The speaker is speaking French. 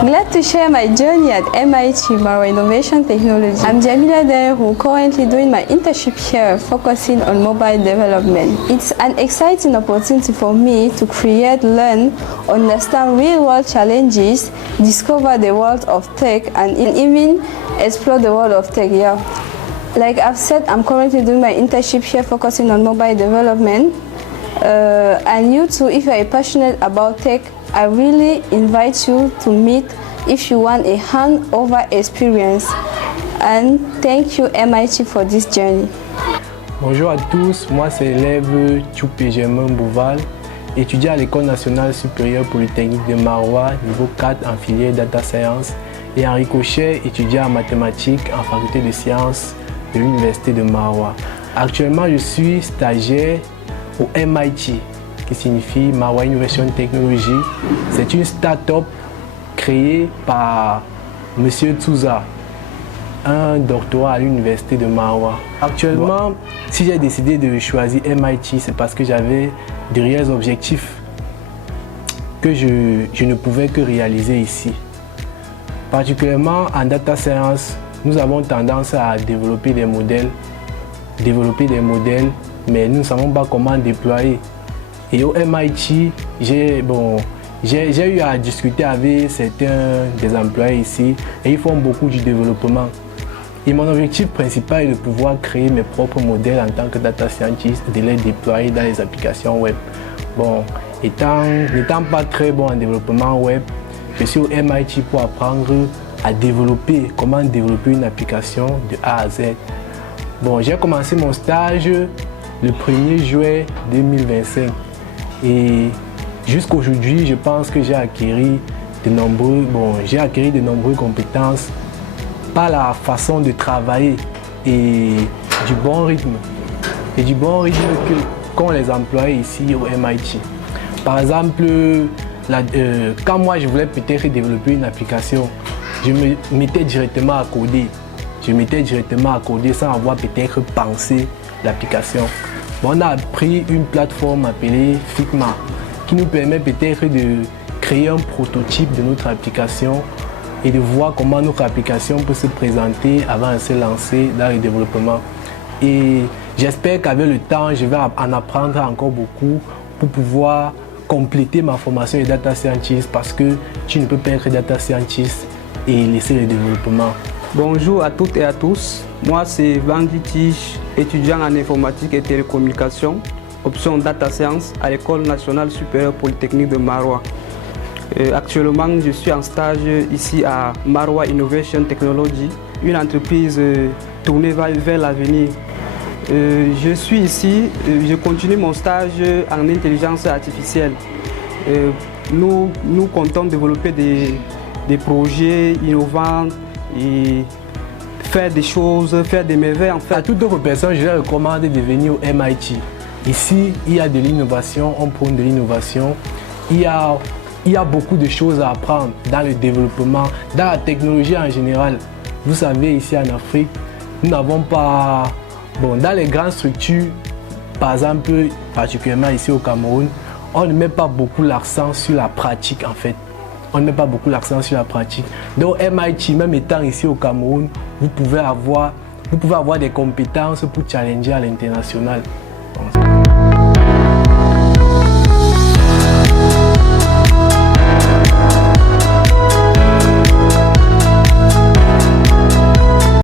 Glad to share my journey at MIT Marwa Innovation Technology. I'm Jamila Dairou, currently doing my internship here, focusing on mobile development. It's an exciting opportunity for me to create, learn, understand real-world challenges, discover the world of tech, and even explore the world of tech. Yeah. Like I've said, I'm currently doing my internship here, focusing on mobile development. And you too, if you're passionate about tech, I really invite you to meet if you want a handover experience. And thank you MIT for this journey. Bonjour à tous, moi c'est l'élève Tchoupé Germain Bouval, étudiant à l'École nationale supérieure polytechnique de Maroua, niveau 4 en filière Data Science, et Henri Cochet, étudiant en mathématiques en faculté de sciences de l'Université de Maroua. Actuellement, je suis stagiaire au MIT, qui signifie Marwa Innovation Technology. C'est une start-up créée par M. Tsouza, un doctorat à l'université de Maroua. Actuellement, si j'ai décidé de choisir MIT, c'est parce que j'avais de réels objectifs que je ne pouvais que réaliser ici. Particulièrement en data science, nous avons tendance à développer des modèles, mais nous ne savons pas comment déployer. Et au MIT, j'ai eu à discuter avec certains des employés ici et ils font beaucoup du développement. Et mon objectif principal est de pouvoir créer mes propres modèles en tant que data scientist et de les déployer dans les applications web. Bon, n'étant pas très bon en développement web, je suis au MIT pour apprendre à développer, comment développer une application de A à Z. Bon, j'ai commencé mon stage le 1er juillet 2025. Et jusqu'aujourd'hui, je pense que j'ai acquis de nombreuses compétences par la façon de travailler et du bon rythme. Qu'ont les employés ici au MIT. Par exemple, quand moi je voulais peut-être développer une application, je me mettais directement à coder. Sans avoir peut-être pensé l'application. On a pris une plateforme appelée Figma qui nous permet peut-être de créer un prototype de notre application et de voir comment notre application peut se présenter avant de se lancer dans le développement. Et j'espère qu'avec le temps, je vais en apprendre encore beaucoup pour pouvoir compléter ma formation de data scientist parce que tu ne peux pas être data scientist et laisser le développement. Bonjour à toutes et à tous, moi c'est Bangui Tige, étudiant en informatique et télécommunications, option data science à l'École nationale supérieure polytechnique de Maroua. Actuellement, je suis en stage ici à Marwa Innovation Technology, une entreprise tournée vers l'avenir. Je suis ici, je continue mon stage en intelligence artificielle. Nous comptons développer des projets innovants et faire des choses, faire des merveilles en fait. À toute autre personne, je leur recommande de venir au MIT. Ici, il y a de l'innovation, on prône de l'innovation. Il y a beaucoup de choses à apprendre dans le développement, dans la technologie en général. Vous savez, ici en Afrique, nous n'avons pas... Bon, dans les grandes structures, par exemple, particulièrement ici au Cameroun, on ne met pas beaucoup l'accent sur la pratique en fait. Donc MIT, même étant ici au Cameroun, vous pouvez avoir des compétences pour challenger à l'international.